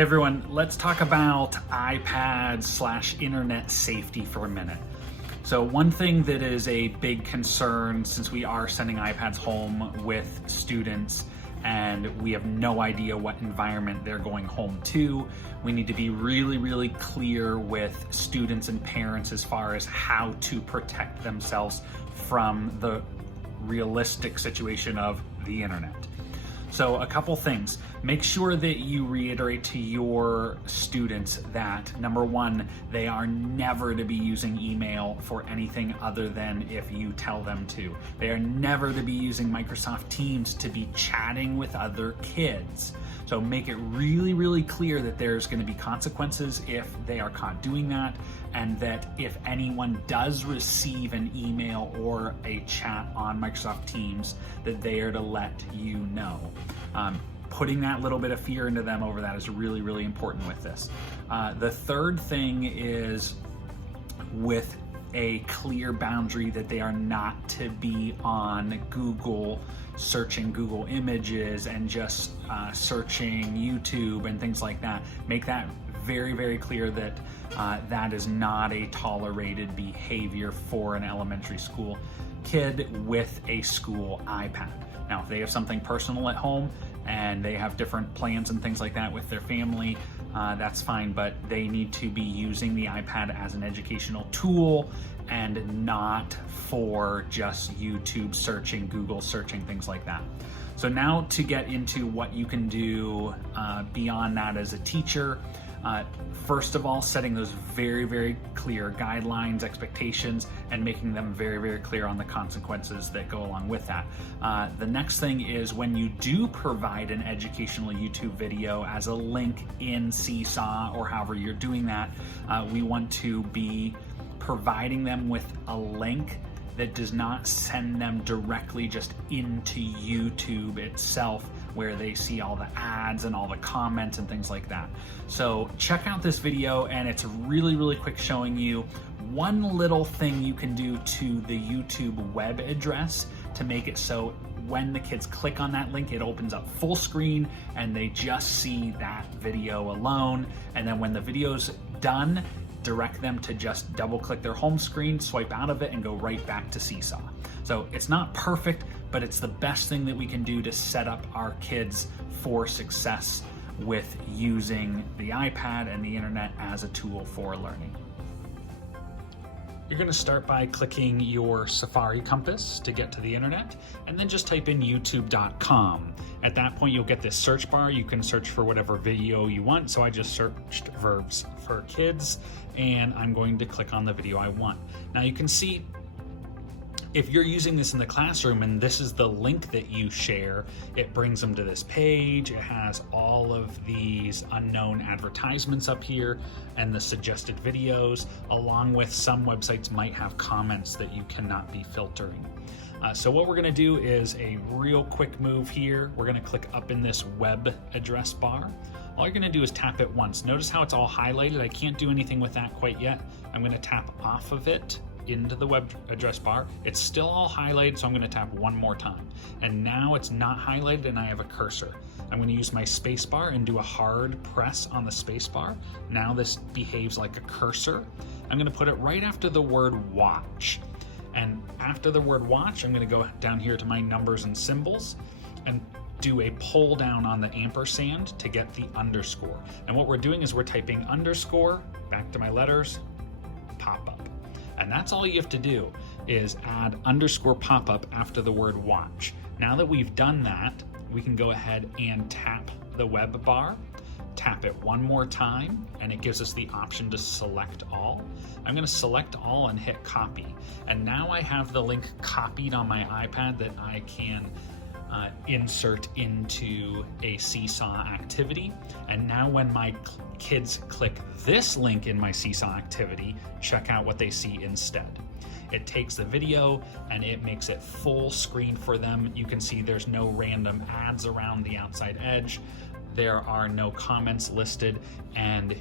Hey everyone, let's talk about iPad/internet safety for a minute. So one thing that is a big concern, since we are sending iPads home with students and we have no idea what environment they're going home to, we need to be really clear with students and parents as far as how to protect themselves from the realistic situation of the internet. So a couple things. Make sure that you reiterate to your students that, number one, they are never to be using email for anything other than if you tell them to. They are never to be using Microsoft Teams to be chatting with other kids. So make it really clear that there's going to be consequences if they are caught doing that, and that if anyone does receive an email or a chat on Microsoft Teams, that they are to let you know. Putting that little bit of fear into them over that is really important with this. The third thing is with a clear boundary that they are not to be on Google, searching Google Images and just searching YouTube and things like that. Make that very clear that that is not a tolerated behavior for an elementary school kid with a school iPad. Now, if they have something personal at home and they have different plans and things like that with their family, that's fine, but they need to be using the iPad as an educational tool and not for just YouTube searching, Google searching, things like that. So now to get into what you can do beyond that as a teacher. First of all, setting those very clear guidelines, expectations, and making them very clear on the consequences that go along with that. The next thing is, when you do provide an educational YouTube video as a link in Seesaw or however you're doing that, we want to be providing them with a link that does not send them directly just into YouTube itself, where they see all the ads and all the comments and things like that. So check out this video, and it's really quick, showing you one little thing you can do to the YouTube web address to make it so when the kids click on that link, it opens up full screen and they just see that video alone. And then when the video's done, direct them to just double click their home screen, swipe out of it, and go right back to Seesaw. So it's not perfect, but it's the best thing that we can do to set up our kids for success with using the iPad and the internet as a tool for learning. You're going to start by clicking your Safari compass to get to the internet, and then just type in youtube.com. At that point, you'll get this search bar. You can search for whatever video you want. So I just searched verbs for kids, and I'm going to click on the video I want. Now you can see, if you're using this in the classroom and this is the link that you share, it brings them to this page. It has all of these unknown advertisements up here and the suggested videos, along with some websites might have comments that you cannot be filtering. So what we're gonna do is a real quick move here. We're gonna click up in this web address bar. All you're gonna do is tap it once. Notice how it's all highlighted. I can't do anything with that quite yet. I'm gonna tap off of it into the web address bar. It's still all highlighted, so I'm going to tap one more time. And now it's not highlighted and I have a cursor. I'm going to use my space bar and do a hard press on the space bar. Now this behaves like a cursor. I'm going to put it right after the word watch. And after the word watch, I'm going to go down here to my numbers and symbols and do a pull down on the ampersand to get the underscore. And what we're doing is we're typing underscore, back to my letters, pop up. And that's all you have to do, is add underscore pop-up after the word watch. Now that we've done that, we can go ahead and tap the web bar, tap it one more time, and it gives us the option to select all. I'm going to select all and hit copy. And now I have the link copied on my iPad that I can insert into a Seesaw activity. And now when my kids click this link in my Seesaw activity, check out what they see instead. It takes the video and it makes it full screen for them. You can see there's no random ads around the outside edge. There are no comments listed, and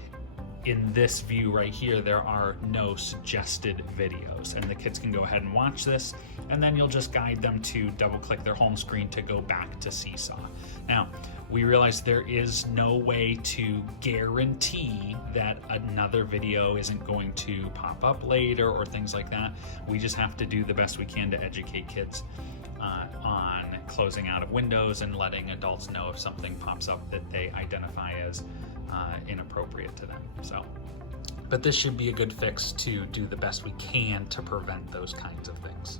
in this view right here, there are no suggested videos, and the kids can go ahead and watch this, and then you'll just guide them to double click their home screen to go back to Seesaw. Now, we realize there is no way to guarantee that another video isn't going to pop up later or things like that. We just have to do the best we can to educate kids on closing out of windows and letting adults know if something pops up that they identify as inappropriate to them. So, but this should be a good fix to do the best we can to prevent those kinds of things.